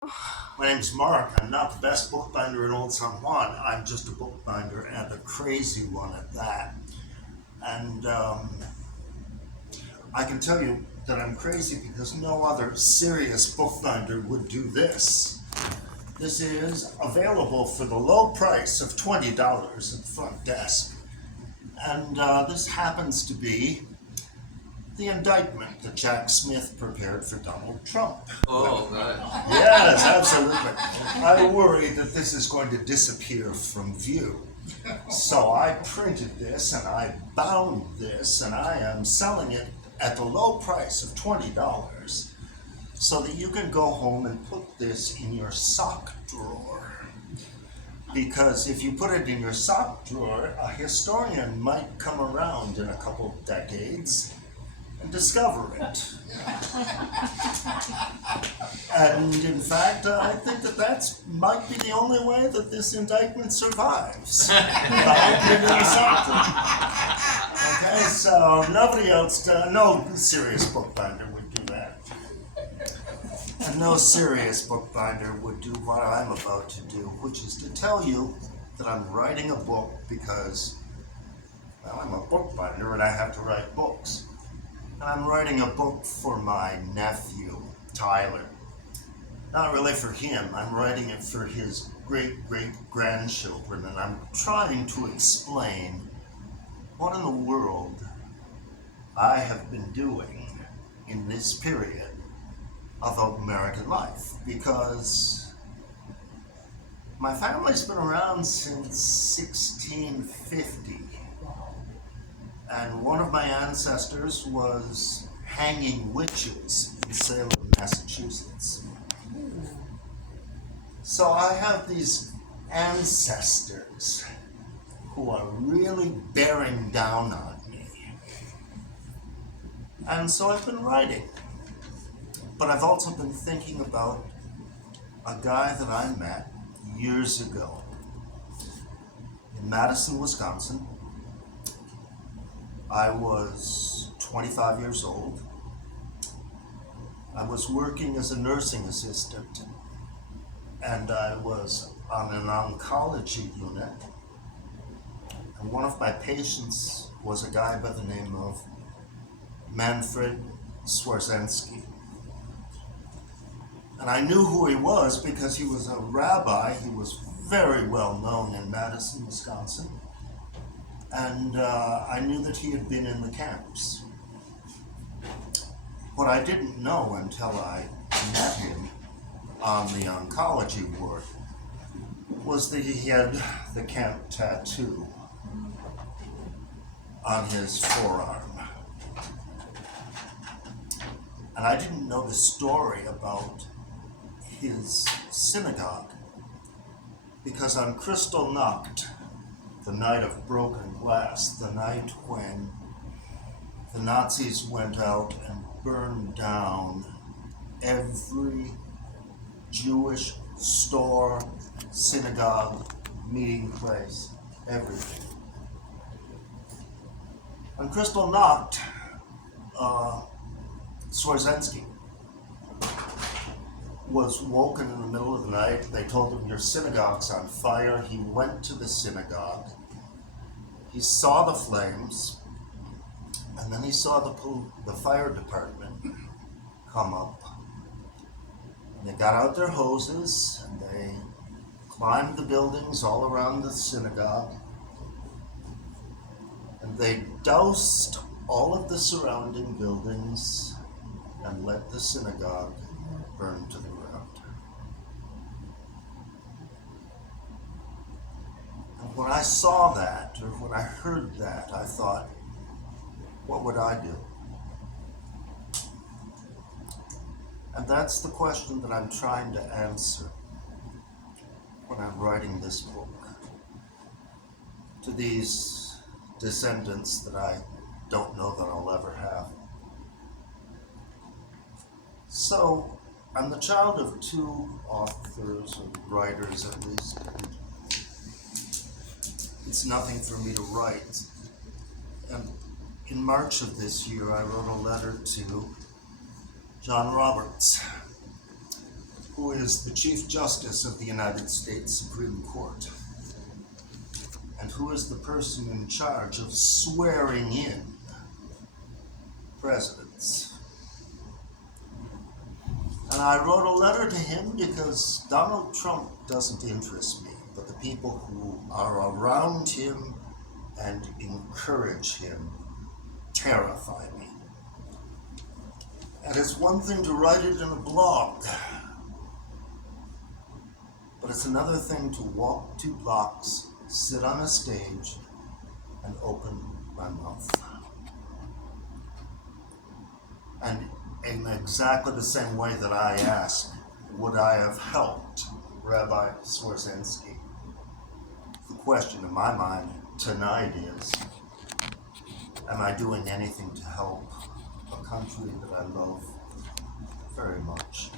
My name's Mark. I'm not the best bookbinder in Old San Juan. I'm just a bookbinder and a crazy one at that. And I can tell you that I'm crazy because no other serious bookbinder would do this. This is available for the low price of $20 at the front desk. And this happens to be the indictment that Jack Smith prepared for Donald Trump. Oh, God. Yes, absolutely. I worry that this is going to disappear from view. So I printed this and I bound this and I am selling it at the low price of $20 so that you can go home and put this in your sock drawer. Because if you put it in your sock drawer, a historian might come around in a couple decades and discover it. And in fact, I think that might be the only way that this indictment survives. By putting in something. Okay, so nobody else, no serious bookbinder would do that. And no serious bookbinder would do what I'm about to do, which is to tell you that I'm writing a book because, well, I'm a bookbinder and I have to write books. And I'm writing a book for my nephew, Tyler. Not really for him, I'm writing it for his great-great-grandchildren, and I'm trying to explain what in the world I have been doing in this period of American life, because my family's been around since 1650, and one of my ancestors was hanging witches in Salem, Massachusetts. So I have these ancestors who are really bearing down on me. And so I've been writing. But I've also been thinking about a guy that I met years ago in Madison, Wisconsin. I was 25 years old. I was working as a nursing assistant, and I was on an oncology unit. And one of my patients was a guy by the name of Manfred Swarzensky. And I knew who he was because he was a rabbi. He was very well known in Madison, Wisconsin. And I knew that he had been in the camps. What I didn't know until I met him on the oncology ward was that he had the camp tattoo on his forearm. And I didn't know the story about his synagogue because on Kristallnacht, the night of broken glass, the night when the Nazis went out and burned down every Jewish store, synagogue, meeting place, everything. On Kristallnacht, Swarzensky was woken in the middle of the night. They told him, your synagogue's on fire. He went to the synagogue. He saw the flames, and then he saw the fire department come up. And they got out their hoses, and they climbed the buildings all around the synagogue, and they doused all of the surrounding buildings and let the synagogue burn to the ground. And when I saw that, or when I heard that, I thought, what would I do? And that's the question that I'm trying to answer when I'm writing this book to these descendants that I don't know that I'll ever have. So, I'm the child of two authors, or writers at least. It's nothing for me to write. And in March of this year, I wrote a letter to John Roberts. who is the Chief Justice of the United States Supreme Court, and who is the person in charge of swearing in presidents. And I wrote a letter to him because Donald Trump doesn't interest me, but the people who are around him and encourage him terrify me. And it's one thing to write it in a blog, but it's another thing to walk 2 blocks, sit on a stage, and open my mouth. And in exactly the same way that I ask, would I have helped Rabbi Swarzynski? The question in my mind tonight is, am I doing anything to help a country that I love very much?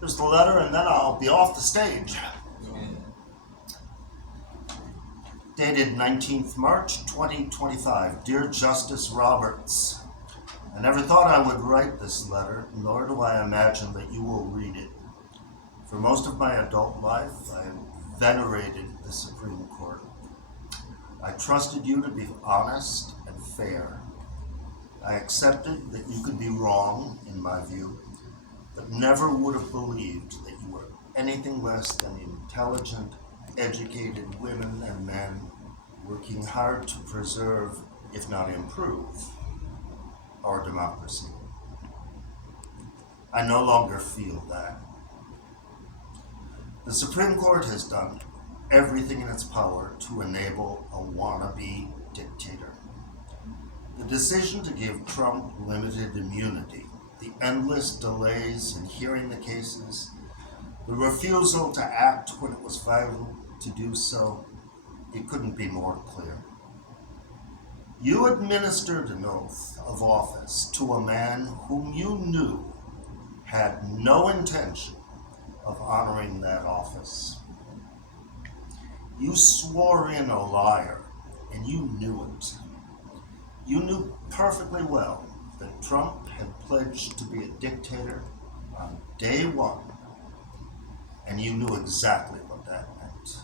Here's the letter, and then I'll be off the stage. Dated 19th March 2025. Dear Justice Roberts, I never thought I would write this letter, nor do I imagine that you will read it. For most of my adult life, I venerated the Supreme Court. I trusted you to be honest and fair. I accepted that you could be wrong, in my view, but never would have believed that you were anything less than intelligent, educated women and men working hard to preserve, if not improve, our democracy. I no longer feel that. The Supreme Court has done everything in its power to enable a wannabe dictator. The decision to give Trump limited immunity, the endless delays in hearing the cases, the refusal to act when it was vital to do so, it couldn't be more clear. You administered an oath of office to a man whom you knew had no intention of honoring that office. You swore in a liar, and you knew it. You knew perfectly well that Trump had pledged to be a dictator on day one, and you knew exactly what that meant.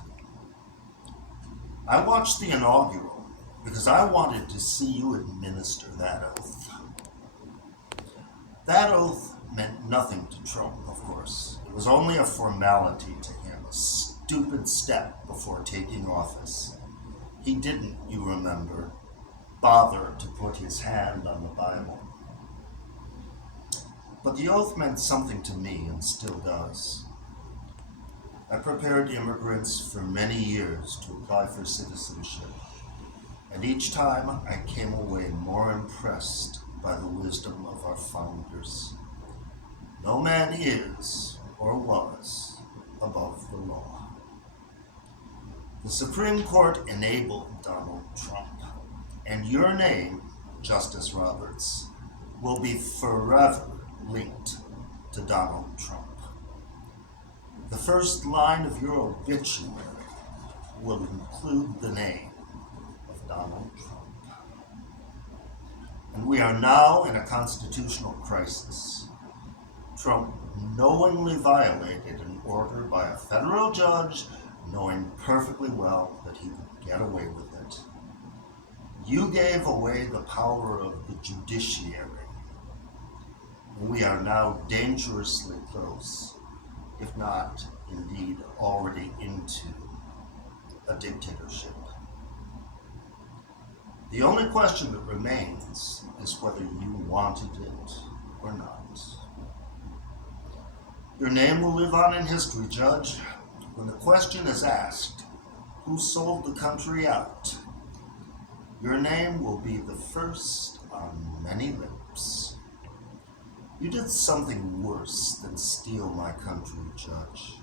I watched the inaugural because I wanted to see you administer that oath. That oath meant nothing to Trump, of course. It was only a formality to him, a stupid step before taking office. He didn't, you remember, bother to put his hand on the Bible. But the oath meant something to me and still does. I prepared immigrants for many years to apply for citizenship, and each time I came away more impressed by the wisdom of our founders. No man is or was above the law. The Supreme Court enabled Donald Trump, and your name, Justice Roberts, will be forever linked to Donald Trump. The first line of your obituary will include the name of Donald Trump. And we are now in a constitutional crisis. Trump knowingly violated an order by a federal judge, knowing perfectly well that he could get away with it. You gave away the power of the judiciary. We are now dangerously close, if not indeed already into a dictatorship. The only question that remains is whether you wanted it or not. Your name will live on in history, Judge. When the question is asked, who sold the country out? Your name will be the first on many lips. You did something worse than steal my country, Judge.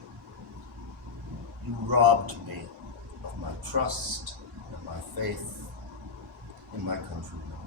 You robbed me of my trust and my faith in my countrymen.